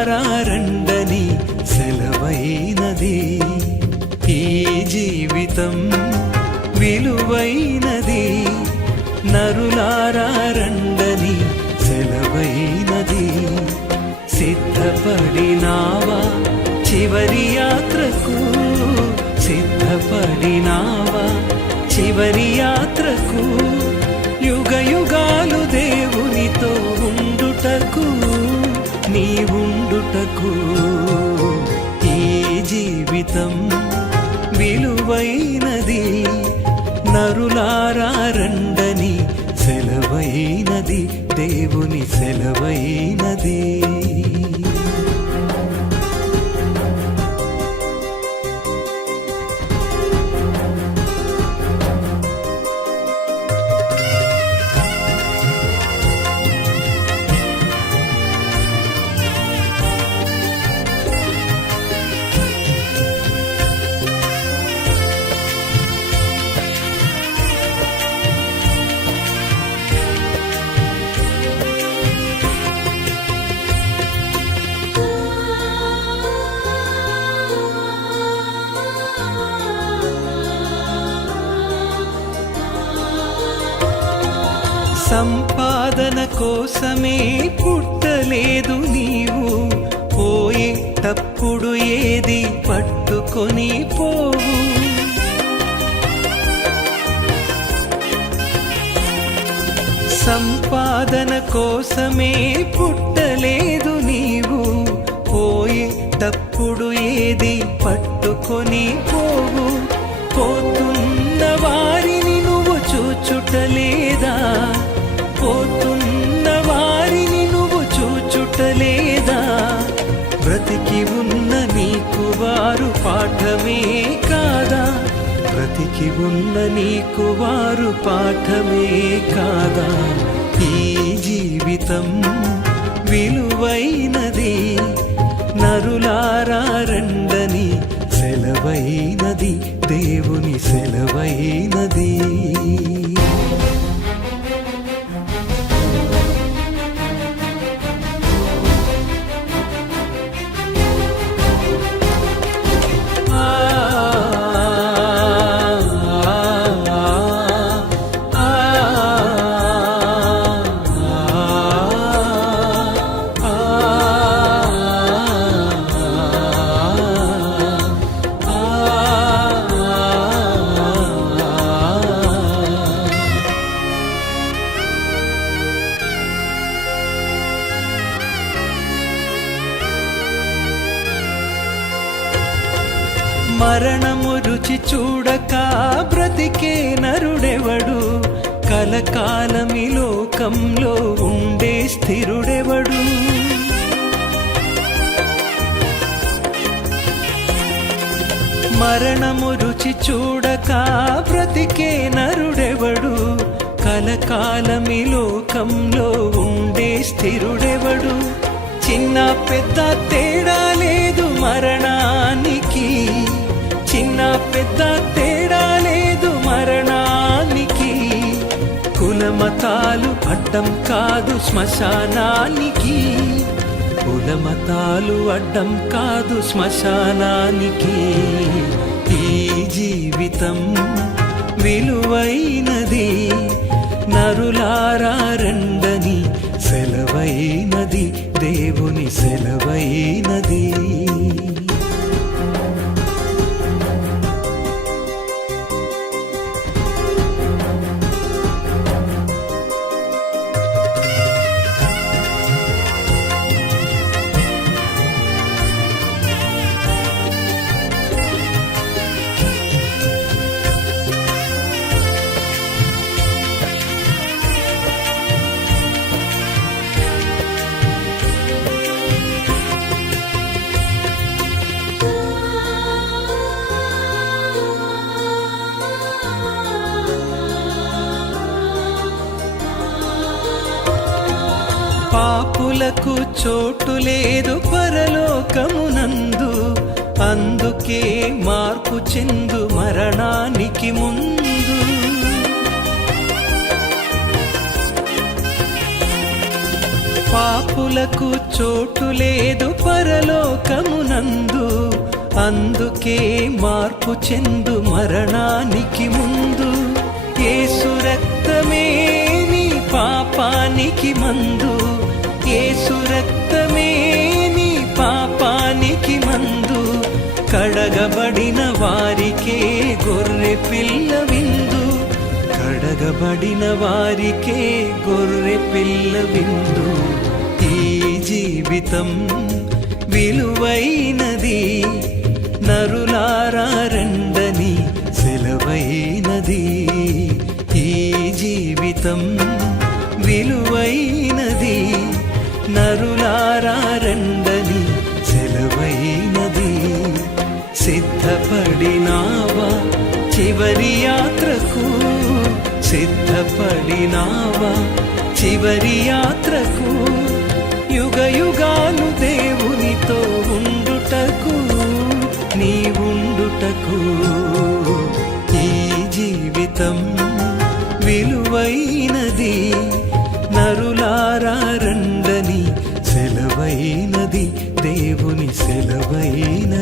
నరులారండని సెలవైనది. ఈ జీవితం విలువైనది, నరులారండని సెలవైనది. సిద్ధపడినావా చివరి యాత్రకు, సిద్ధపడినావా చివరి యాత్రకు, యుగ యుగాలు దేవునితో ఉండుటకు, నీవుండుటకు. ఈ జీవితం విలువైనది, నరులారండని సెలవైనది, దేవుని సెలవైనది. సంపాదన కోసమే పుట్టలేదు నీవు, పోయేటప్పుడు ఏది పట్టుకొని పోవు. సంపాదన కోసమే పుట్టలేదు నీవు, పోయేటప్పుడు ఏది పట్టుకొని పోవు. పోతున్న వారిని నువ్వు చూచుటలేదా, పోతున్న వారిని నువ్వు చూచుటలేదా. బ్రతికి ఉన్న నీకు వారు పాఠమే కాదా, బ్రతికి ఉన్న నీకు వారు పాఠమే కాదా. ఈ జీవితం విలువైనది, నరులారండని సెలవైనది, దేవుని సెలవైనది. మరణము రుచి చూడక బ్రతికే నరుడెవడు, కలకాలమి లోకంలో ఉండే స్థిరుడెవడు. మరణము రుచి చూడక బ్రతికే నరుడెవడు, కలకాలమి లోకంలో ఉండే స్థిరుడెవడు. చిన్న పెద్ద తేడా లేదు మరణానికి, చిన్న పెద్ద తేడా లేదు మరణానికి. కులమతాలు అడ్డం కాదు శ్మశానానికి, కులమతాలు అడ్డం కాదు శ్మశానానికి. ఈ జీవితం విలువైనది, నరులారండని సెలవైనది, దేవుని సెలవైనది. పాపులకు చోటు లేదు పరలోకమునందు, అందుకే మార్పు చెందు మరణానికి ముందు. పాపులకు చోటు లేదు పరలోకమునందు, అందుకే మార్పు చెందు మరణానికి ముందు. యేసు రక్తమే నీ పాపానికి మందు, యేసు రక్తమే నీ పాపానికి మందు. కడగబడిన వారికే గొర్రె పిల్ల విందు, కడగబడిన వారికే గొర్రె పిల్ల విందు. ఈ జీవితం విలువైనది, నరులారా రండని సెలవైనది. ఈ జీవితం విలువైనది, నరులారా రండని సెలవైనది. సిద్ధపడినావా చివరి యాత్రకు, సిద్ధపడినావా చివరి యాత్రకు. యుగ యుగాలు దేవునితో ఉండుటకు, నీ ఉండుటకు. ఈ జీవితం విలువైనది, నరులారా రండని సెలవైనది, దేవుని సెలవైనది.